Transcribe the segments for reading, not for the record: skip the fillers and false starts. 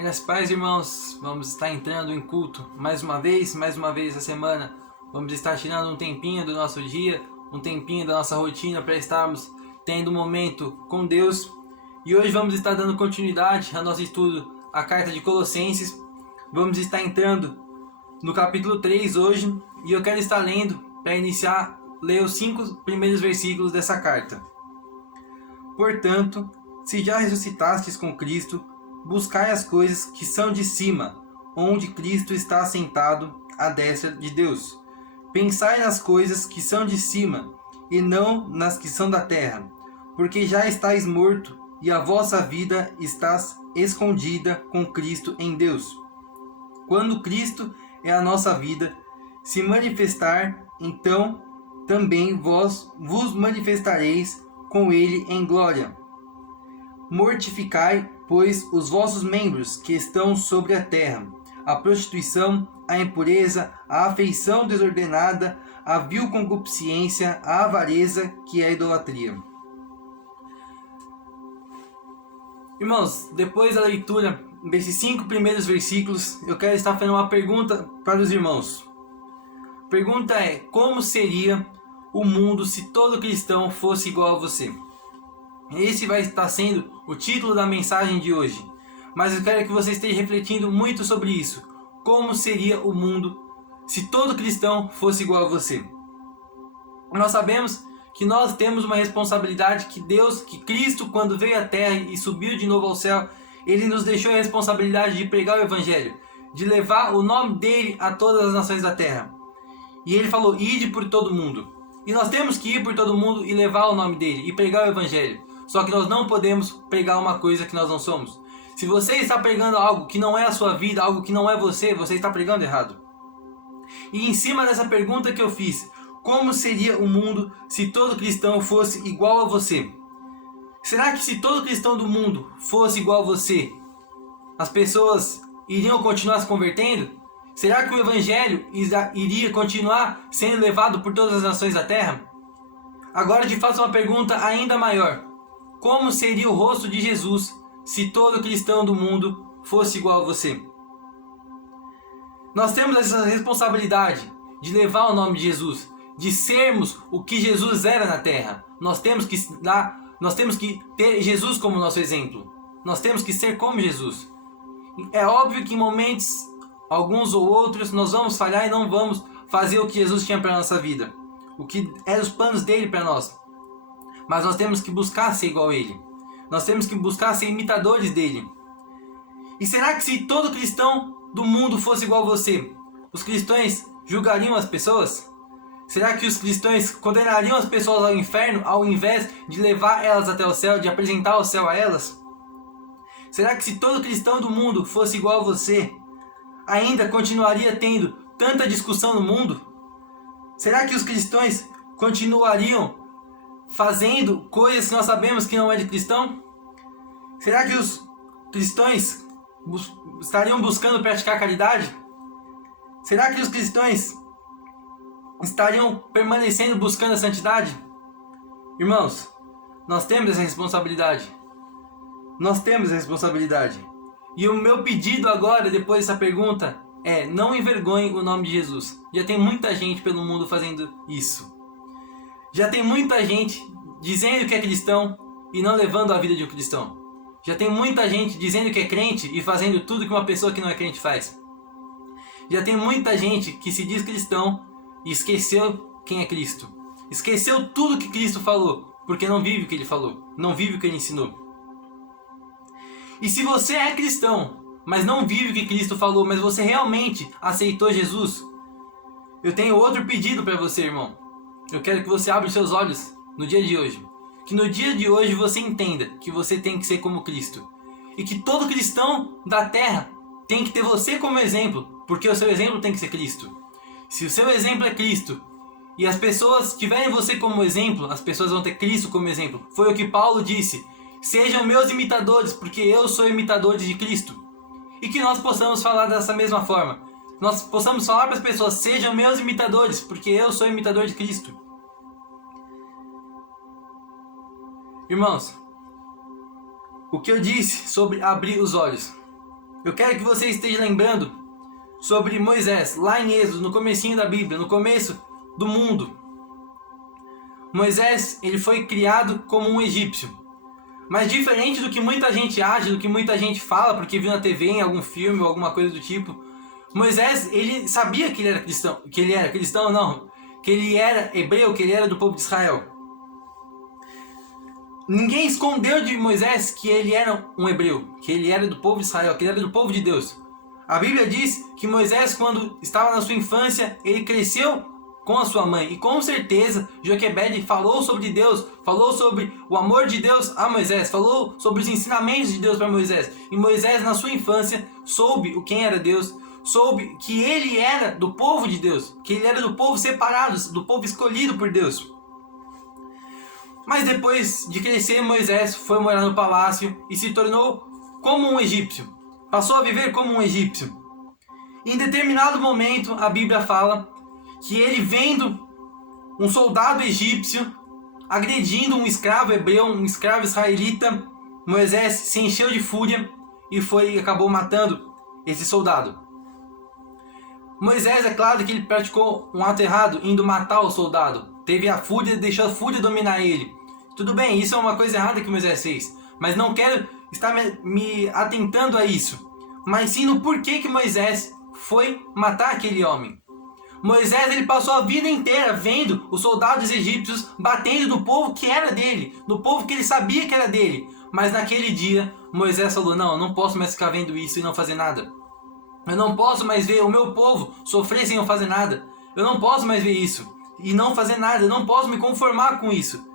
Minhas paz, irmãos, vamos estar entrando em culto mais uma vez essa semana. Vamos estar tirando um tempinho do nosso dia, um tempinho da nossa rotina para estarmos tendo um momento com Deus. E hoje vamos estar dando continuidade ao nosso estudo, a carta de Colossenses. Vamos estar entrando no capítulo 3 hoje e eu quero estar lendo, para iniciar, ler os 5 primeiros versículos dessa carta. Portanto, se já ressuscitastes com Cristo, buscai as coisas que são de cima, onde Cristo está assentado à destra de Deus. Pensai nas coisas que são de cima, e não nas que são da terra, porque já estáis morto, e a vossa vida está escondida com Cristo em Deus. Quando Cristo é a nossa vida, se manifestar, então também vós vos manifestareis com ele em glória. Mortificai, pois, os vossos membros que estão sobre a terra, a prostituição, a impureza, a afeição desordenada, a vil concupiscência, a avareza, que é a idolatria. Irmãos, depois da leitura desses 5 primeiros versículos, eu quero estar fazendo uma pergunta para os irmãos. A pergunta é: como seria o mundo se todo cristão fosse igual a você? Esse vai estar sendo o título da mensagem de hoje. Mas eu quero que você esteja refletindo muito sobre isso. Como seria o mundo se todo cristão fosse igual a você? Nós sabemos que nós temos uma responsabilidade que Cristo, quando veio à terra e subiu de novo ao céu, Ele nos deixou a responsabilidade de pregar o Evangelho, de levar o nome dEle a todas as nações da terra. E Ele falou: ide por todo mundo. E nós temos que ir por todo mundo e levar o nome dEle e pregar o Evangelho. Só que nós não podemos pregar uma coisa que nós não somos. Se você está pregando algo que não é a sua vida, algo que não é você, você está pregando errado. E em cima dessa pergunta que eu fiz, como seria o mundo se todo cristão fosse igual a você? Será que se todo cristão do mundo fosse igual a você, as pessoas iriam continuar se convertendo? Será que o Evangelho iria continuar sendo levado por todas as nações da terra? Agora te faço uma pergunta ainda maior. Como seria o rosto de Jesus se todo cristão do mundo fosse igual a você? Nós temos essa responsabilidade de levar o nome de Jesus, de sermos o que Jesus era na terra. Nós temos que ter Jesus como nosso exemplo. Nós temos que ser como Jesus. É óbvio que em momentos, alguns ou outros, nós vamos falhar e não vamos fazer o que Jesus tinha para a nossa vida, o que eram os planos dele para nós. Mas nós temos que buscar ser igual a Ele. Nós temos que buscar ser imitadores dele. E será que se todo cristão do mundo fosse igual a você, os cristãos julgariam as pessoas? Será que os cristãos condenariam as pessoas ao inferno ao invés de levar elas até o céu, de apresentar o céu a elas? Será que se todo cristão do mundo fosse igual a você, ainda continuaria tendo tanta discussão no mundo? Será que os cristãos continuariam fazendo coisas que nós sabemos que não é de cristão? Será que os cristãos estariam buscando praticar caridade? Será que os cristãos estariam permanecendo buscando a santidade? Irmãos, nós temos essa responsabilidade. Nós temos essa responsabilidade. E o meu pedido agora, depois dessa pergunta, é: não envergonhe o nome de Jesus. Já tem muita gente pelo mundo fazendo isso. Já tem muita gente dizendo que é cristão e não levando a vida de um cristão. Já tem muita gente dizendo que é crente e fazendo tudo que uma pessoa que não é crente faz. Já tem muita gente que se diz cristão e esqueceu quem é Cristo. Esqueceu tudo que Cristo falou, porque não vive o que Ele falou, não vive o que Ele ensinou. E se você é cristão, mas não vive o que Cristo falou, mas você realmente aceitou Jesus, eu tenho outro pedido para você, irmão. Eu quero que você abra os seus olhos no dia de hoje. Que no dia de hoje você entenda que você tem que ser como Cristo. E que todo cristão da terra tem que ter você como exemplo, porque o seu exemplo tem que ser Cristo. Se o seu exemplo é Cristo e as pessoas tiverem você como exemplo, as pessoas vão ter Cristo como exemplo. Foi o que Paulo disse: sejam meus imitadores, porque eu sou imitador de Cristo. E que nós possamos falar dessa mesma forma. Nós possamos falar para as pessoas: sejam meus imitadores, porque eu sou imitador de Cristo. Irmãos, o que eu disse sobre abrir os olhos. Eu quero que você esteja lembrando sobre Moisés, lá em Êxodo, no comecinho da Bíblia, no começo do mundo. Moisés, ele foi criado como um egípcio. Mas diferente do que muita gente acha, do que muita gente fala, porque viu na TV, em algum filme ou alguma coisa do tipo, Moisés, ele sabia que ele era cristão não, que ele era hebreu, que ele era do povo de Israel. Ninguém escondeu de Moisés que ele era um hebreu, que ele era do povo de Israel, que ele era do povo de Deus. A Bíblia diz que Moisés, quando estava na sua infância, ele cresceu com a sua mãe. E com certeza, Joquebede falou sobre Deus, falou sobre o amor de Deus a Moisés, falou sobre os ensinamentos de Deus para Moisés. E Moisés, na sua infância, soube quem era Deus, soube que ele era do povo de Deus, que ele era do povo separado, do povo escolhido por Deus. Mas depois de crescer, Moisés foi morar no palácio e se tornou como um egípcio. Passou a viver como um egípcio. Em determinado momento, a Bíblia fala que ele, vendo um soldado egípcio agredindo um escravo hebreu, um escravo israelita, Moisés se encheu de fúria e acabou matando esse soldado. Moisés, é claro que ele praticou um ato errado, indo matar o soldado. Teve a fúria, deixou a fúria dominar ele. Tudo bem, isso é uma coisa errada que Moisés fez, mas não quero estar me atentando a isso, mas sim no porquê que Moisés foi matar aquele homem. Moisés, ele passou a vida inteira vendo os soldados egípcios batendo no povo que era dele, no povo que ele sabia que era dele. Mas naquele dia, Moisés falou, não, eu não posso mais ficar vendo isso e não fazer nada. Eu não posso mais ver o meu povo sofrer sem eu fazer nada. Eu não posso mais ver isso e não fazer nada, eu não posso me conformar com isso.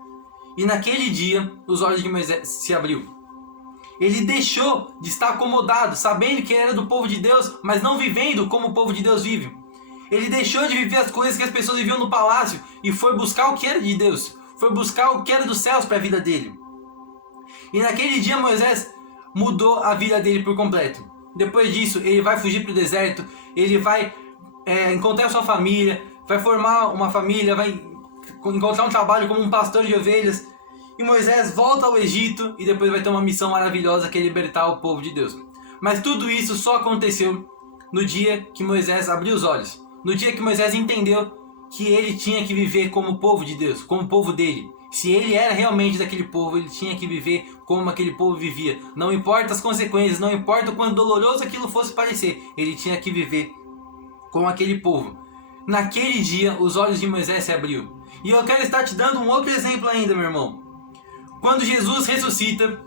E naquele dia, os olhos de Moisés se abriu. Ele deixou de estar acomodado, sabendo que ele era do povo de Deus, mas não vivendo como o povo de Deus vive. Ele deixou de viver as coisas que as pessoas viviam no palácio e foi buscar o que era de Deus. Foi buscar o que era dos céus para a vida dele. E naquele dia Moisés mudou a vida dele por completo. Depois disso, ele vai fugir para o deserto, ele vai encontrar sua família, vai formar uma família, vai encontrar um trabalho como um pastor de ovelhas. E Moisés volta ao Egito e depois vai ter uma missão maravilhosa que é libertar o povo de Deus. Mas tudo isso só aconteceu no dia que Moisés abriu os olhos. No dia que Moisés entendeu que ele tinha que viver como o povo de Deus, como o povo dele. Se ele era realmente daquele povo, ele tinha que viver como aquele povo vivia. Não importa as consequências, não importa o quanto doloroso aquilo fosse parecer, ele tinha que viver como aquele povo. Naquele dia, os olhos de Moisés se abriu. E eu quero estar te dando um outro exemplo ainda, meu irmão. Quando Jesus ressuscita,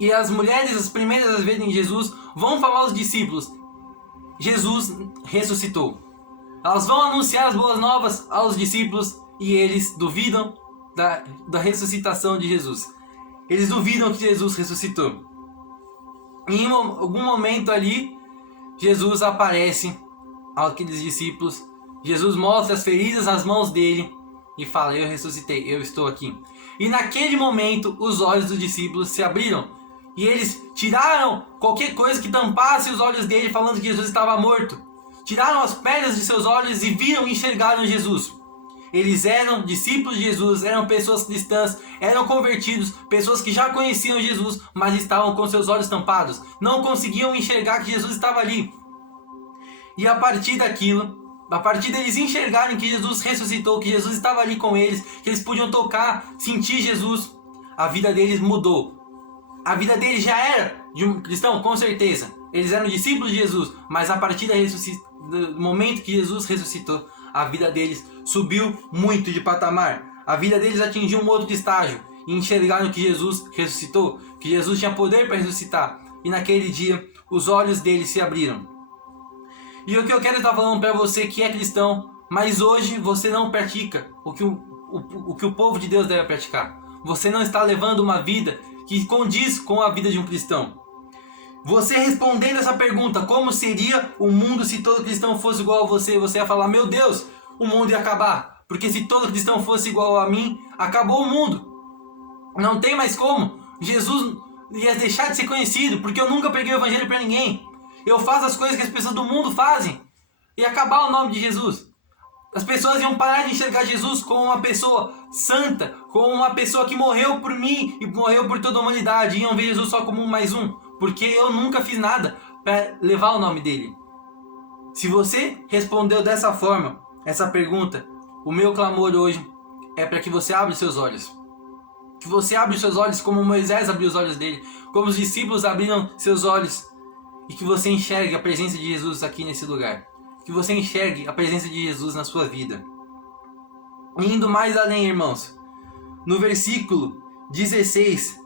e as mulheres, as primeiras a verem Jesus, vão falar aos discípulos, Jesus ressuscitou. Elas vão anunciar as boas novas aos discípulos e eles duvidam da ressuscitação de Jesus. Eles duvidam que Jesus ressuscitou. E em algum momento ali, Jesus aparece àqueles discípulos. Jesus mostra as feridas nas mãos dele e fala, eu ressuscitei, eu estou aqui. E naquele momento, os olhos dos discípulos se abriram. E eles tiraram qualquer coisa que tampasse os olhos dele, falando que Jesus estava morto. Tiraram as pedras de seus olhos e viram e enxergaram Jesus. Eles eram discípulos de Jesus, eram pessoas cristãs, eram convertidos, pessoas que já conheciam Jesus, mas estavam com seus olhos tampados. Não conseguiam enxergar que Jesus estava ali. E a partir daquilo, a partir deles enxergarem que Jesus ressuscitou, que Jesus estava ali com eles, que eles podiam tocar, sentir Jesus, a vida deles mudou. A vida deles já era de um cristão, com certeza. Eles eram discípulos de Jesus, mas a partir do momento que Jesus ressuscitou, a vida deles subiu muito de patamar. A vida deles atingiu um outro estágio e enxergaram que Jesus ressuscitou, que Jesus tinha poder para ressuscitar. E naquele dia, os olhos deles se abriram. E o que eu quero estar falando para você que é cristão, mas hoje você não pratica o que o povo de Deus deve praticar. Você não está levando uma vida que condiz com a vida de um cristão. Você respondendo essa pergunta, como seria o mundo se todo cristão fosse igual a você? Você ia falar, meu Deus, o mundo ia acabar. Porque se todo cristão fosse igual a mim, acabou o mundo. Não tem mais como. Jesus ia deixar de ser conhecido, porque eu nunca preguei o evangelho para ninguém. Eu faço as coisas que as pessoas do mundo fazem. E acabar o nome de Jesus. As pessoas iam parar de enxergar Jesus como uma pessoa santa, como uma pessoa que morreu por mim e morreu por toda a humanidade. Iam ver Jesus só como um mais um. Porque eu nunca fiz nada para levar o nome dele. Se você respondeu dessa forma, essa pergunta, o meu clamor hoje é para que você abra os seus olhos. Que você abra os seus olhos como Moisés abriu os olhos dele, como os discípulos abriram seus olhos, e que você enxergue a presença de Jesus aqui nesse lugar. Que você enxergue a presença de Jesus na sua vida. E indo mais além, irmãos, no versículo 16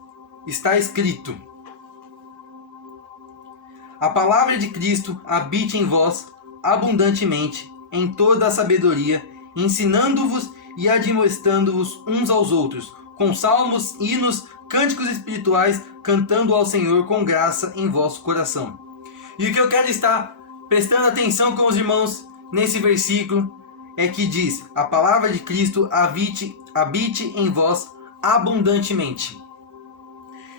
está escrito: a palavra de Cristo habite em vós abundantemente, em toda a sabedoria, ensinando-vos e admoestando-vos uns aos outros, com salmos, hinos, cânticos espirituais, cantando ao Senhor com graça em vosso coração. E o que eu quero estar prestando atenção com os irmãos nesse versículo é que diz: a palavra de Cristo habite em vós abundantemente.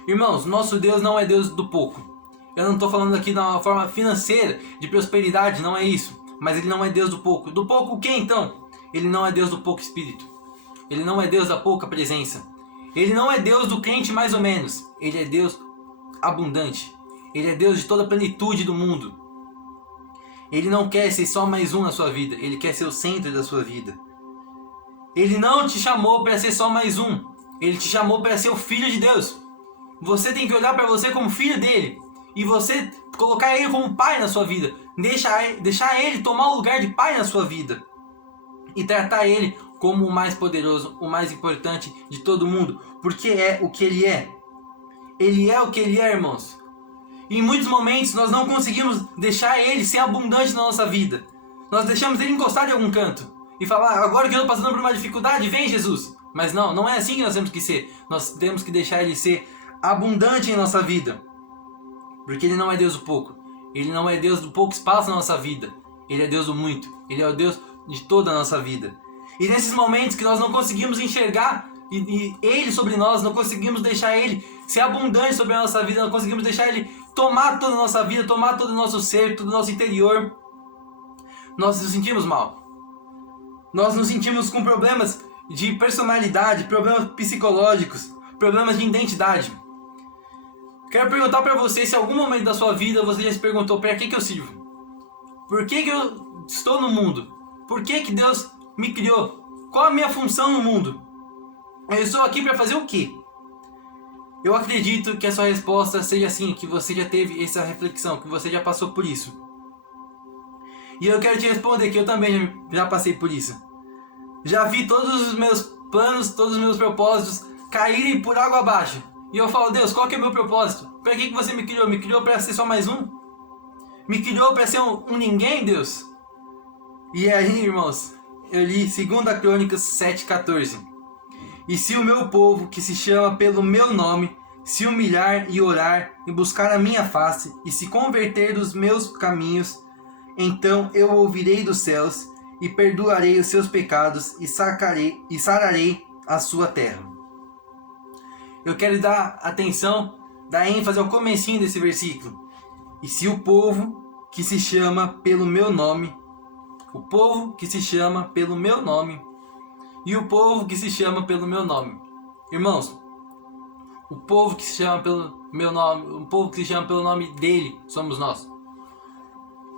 Irmãos, nosso Deus não é Deus do pouco. Eu não estou falando aqui de uma forma financeira, de prosperidade, não é isso. Mas Ele não é Deus do pouco. Do pouco o que então? Ele não é Deus do pouco espírito. Ele não é Deus da pouca presença. Ele não é Deus do crente mais ou menos. Ele é Deus abundante. Ele é Deus de toda a plenitude do mundo. Ele não quer ser só mais um na sua vida. Ele quer ser o centro da sua vida. Ele não te chamou para ser só mais um. Ele te chamou para ser o filho de Deus. Você tem que olhar para você como filho dele. E você colocar ele como pai na sua vida. Deixar ele tomar o lugar de pai na sua vida. E tratar ele como o mais poderoso, o mais importante de todo mundo. Porque é o que ele é. Ele é o que ele é, irmãos. E em muitos momentos nós não conseguimos deixar ele ser abundante na nossa vida. Nós deixamos ele encostar em algum canto. E falar: agora que eu estou passando por uma dificuldade, vem Jesus. Mas não é assim que nós temos que ser. Nós temos que deixar ele ser abundante em nossa vida. Porque ele não é Deus do pouco. Ele não é Deus do pouco espaço na nossa vida. Ele é Deus do muito. Ele é o Deus de toda a nossa vida. E nesses momentos que nós não conseguimos enxergar ele sobre nós, não conseguimos deixar ele ser abundante sobre a nossa vida, não conseguimos deixar ele tomar toda a nossa vida, tomar todo o nosso ser, todo o nosso interior, nós nos sentimos mal. Nós nos sentimos com problemas de personalidade, problemas psicológicos, problemas de identidade. Quero perguntar para você se em algum momento da sua vida você já se perguntou: para que eu sirvo? Por que eu estou no mundo? Por que Deus me criou? Qual a minha função no mundo? Eu estou aqui para fazer o quê? Eu acredito que a sua resposta seja assim, que você já teve essa reflexão, que você já passou por isso. E eu quero te responder que eu também já passei por isso. Já vi todos os meus planos, todos os meus propósitos caírem por água abaixo. E eu falo: Deus, qual que é o meu propósito? Para que você me criou? Me criou para ser só mais um? Me criou para ser um ninguém, Deus? E aí, irmãos, eu li 2 Crônicas 7,14. E se o meu povo, que se chama pelo meu nome, se humilhar e orar, e buscar a minha face, e se converter dos meus caminhos, então eu ouvirei dos céus, e perdoarei os seus pecados, e sararei a sua terra. Eu quero dar atenção, dar ênfase ao comecinho desse versículo. E se o povo que se chama pelo meu nome, o povo que se chama pelo meu nome, e o povo que se chama pelo meu nome. Irmãos, o povo que se chama pelo meu nome, o povo que se chama pelo nome dele, somos nós.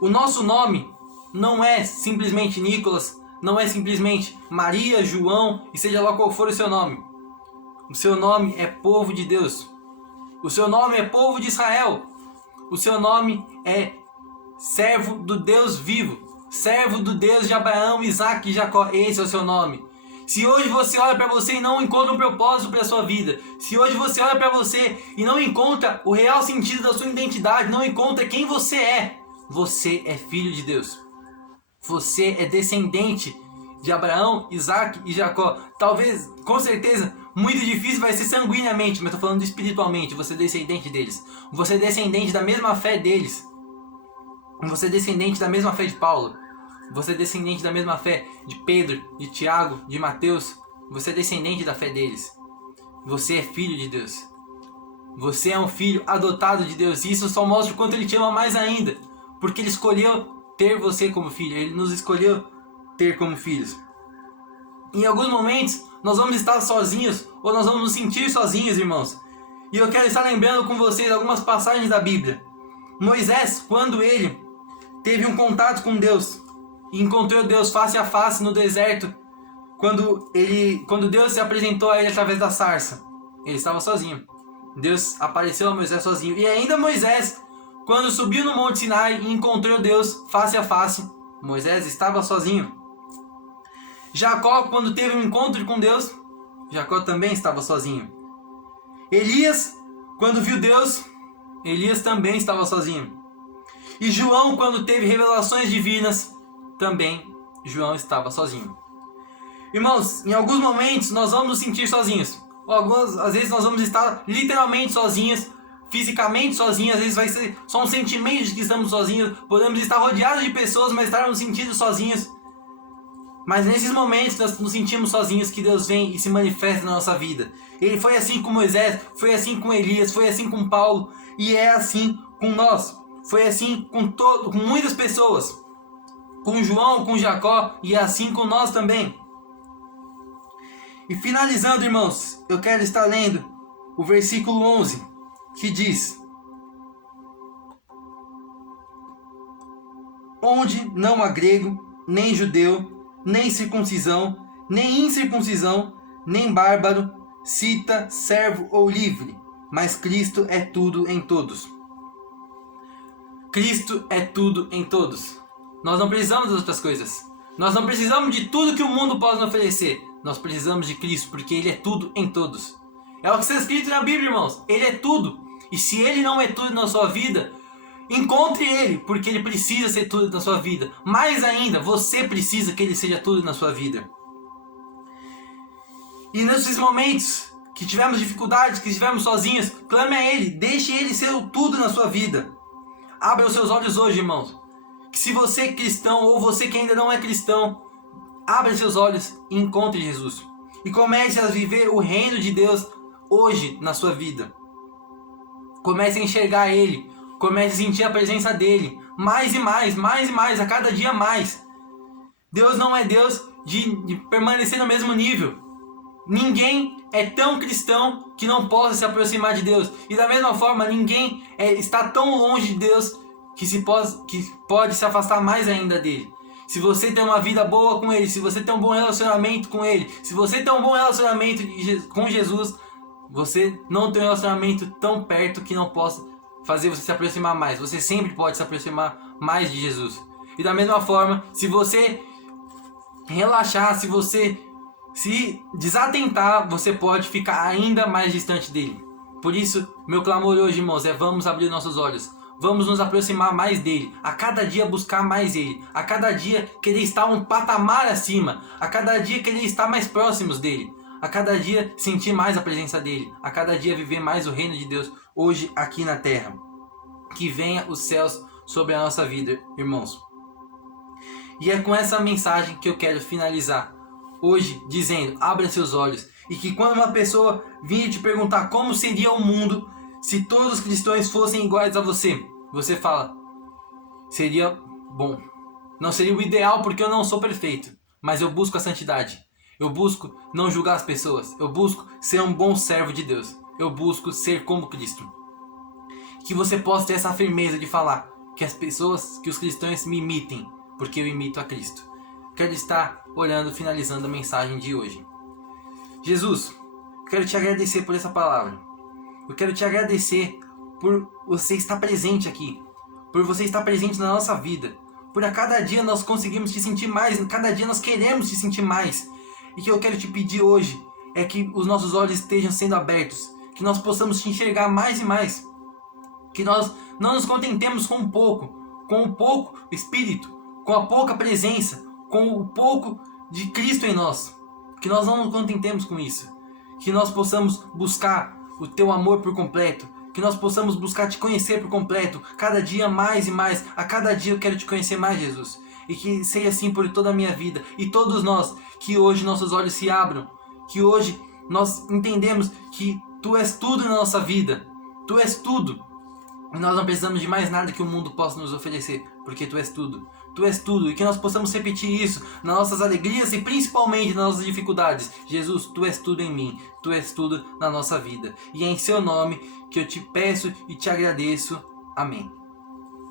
O nosso nome não é simplesmente Nicolas, não é simplesmente Maria, João, e seja lá qual for o seu nome. O seu nome é povo de Deus. O seu nome é povo de Israel. O seu nome é servo do Deus vivo. Servo do Deus de Abraão, Isaac e Jacó. Esse é o seu nome. Se hoje você olha para você e não encontra um propósito para a sua vida, se hoje você olha para você e não encontra o real sentido da sua identidade, não encontra quem você é filho de Deus. Você é descendente de Abraão, Isaac e Jacó. Talvez, com certeza, muito difícil vai ser sanguineamente, mas estou falando espiritualmente. Você é descendente deles. Você é descendente da mesma fé deles. Você é descendente da mesma fé de Paulo. Você é descendente da mesma fé de Pedro, de Tiago, de Mateus. Você é descendente da fé deles. Você é filho de Deus. Você é um filho adotado de Deus. E isso só mostra o quanto Ele te ama mais ainda. Porque Ele escolheu ter você como filho. Ele nos escolheu ter como filhos. Em alguns momentos, nós vamos estar sozinhos, ou nós vamos nos sentir sozinhos, irmãos. E eu quero estar lembrando com vocês algumas passagens da Bíblia. Moisés, quando ele teve um contato com Deus e encontrou Deus face a face no deserto, quando Deus se apresentou a ele através da sarça, ele estava sozinho. Deus apareceu a Moisés sozinho. E ainda Moisés, quando subiu no Monte Sinai e encontrou Deus face a face, Moisés estava sozinho. Jacó, quando teve um encontro com Deus, Jacó também estava sozinho. Elias, quando viu Deus, Elias também estava sozinho. E João, quando teve revelações divinas, também João estava sozinho. Irmãos, em alguns momentos nós vamos nos sentir sozinhos. Às vezes nós vamos estar literalmente sozinhos, fisicamente sozinhos. Às vezes vai ser só um sentimento de que estamos sozinhos. Podemos estar rodeados de pessoas, mas estar nos sentindo sozinhos. Mas nesses momentos nós nos sentimos sozinhos que Deus vem e se manifesta na nossa vida. Ele foi assim com Moisés, foi assim com Elias, foi assim com Paulo e é assim com nós. Foi assim com muitas pessoas, com João, com Jacó e é assim com nós também. E finalizando, irmãos, eu quero estar lendo o versículo 11, que diz: onde não há grego, nem judeu, nem circuncisão, nem incircuncisão, nem bárbaro, cita, servo ou livre, mas Cristo é tudo em todos. Cristo é tudo em todos. Nós não precisamos das outras coisas. Nós não precisamos de tudo que o mundo pode nos oferecer. Nós precisamos de Cristo, porque Ele é tudo em todos. É o que está escrito na Bíblia, irmãos. Ele é tudo. E se Ele não é tudo na sua vida, encontre Ele, porque Ele precisa ser tudo na sua vida. Mais ainda, você precisa que Ele seja tudo na sua vida. E nesses momentos que tivermos dificuldades, que estivermos sozinhos, clame a Ele, deixe Ele ser o tudo na sua vida. Abra os seus olhos hoje, irmãos. Que se você é cristão ou você que ainda não é cristão, abra seus olhos e encontre Jesus. E comece a viver o reino de Deus hoje na sua vida. Comece a enxergar Ele. Comece a sentir a presença dEle. Mais e mais, mais e mais, a cada dia mais. Deus não é Deus de permanecer no mesmo nível. Ninguém é tão cristão que não possa se aproximar de Deus. E da mesma forma, ninguém está tão longe de Deus que pode se afastar mais ainda dele. Se você tem uma vida boa com Ele, se você tem um bom relacionamento com Ele, se você tem um bom relacionamento com Jesus, você não tem um relacionamento tão perto que não possa fazer você se aproximar mais. Você sempre pode se aproximar mais de Jesus. E da mesma forma, se você relaxar, se você se desatentar, você pode ficar ainda mais distante dele. Por isso, meu clamor hoje, irmãos, vamos abrir nossos olhos. Vamos nos aproximar mais dele. A cada dia buscar mais ele. A cada dia querer estar um patamar acima. A cada dia querer estar mais próximos dele. A cada dia sentir mais a presença dele. A cada dia viver mais o reino de Deus hoje aqui na terra. Que venha os céus sobre a nossa vida, irmãos. E é com essa mensagem que eu quero finalizar hoje, dizendo: abra seus olhos. E que quando uma pessoa vir te perguntar como seria o mundo se todos os cristãos fossem iguais a você, você fala: seria bom. Não seria o ideal porque eu não sou perfeito, mas eu busco a santidade. Eu busco não julgar as pessoas. Eu busco ser um bom servo de Deus. Eu busco ser como Cristo. Que você possa ter essa firmeza de falar que as pessoas, que os cristãos me imitem, porque eu imito a Cristo. Quero estar orando, finalizando a mensagem de hoje. Jesus, eu quero te agradecer por essa palavra. Eu quero te agradecer por você estar presente aqui. Por você estar presente na nossa vida. Por a cada dia nós conseguimos te sentir mais. Cada dia nós queremos te sentir mais. E que eu quero te pedir hoje é que os nossos olhos estejam sendo abertos. Que nós possamos te enxergar mais e mais. Que nós não nos contentemos com o pouco Espírito, com a pouca presença, com o pouco de Cristo em nós. Que nós não nos contentemos com isso. Que nós possamos buscar o teu amor por completo. Que nós possamos buscar te conhecer por completo. Cada dia mais e mais. A cada dia eu quero te conhecer mais, Jesus. E que seja assim por toda a minha vida. E todos nós, que hoje nossos olhos se abram. Que hoje nós entendemos que Tu és tudo na nossa vida. Tu és tudo. E nós não precisamos de mais nada que o mundo possa nos oferecer. Porque Tu és tudo. Tu és tudo. E que nós possamos repetir isso nas nossas alegrias e principalmente nas nossas dificuldades. Jesus, Tu és tudo em mim. Tu és tudo na nossa vida. E é em Seu nome que eu te peço e te agradeço. Amém.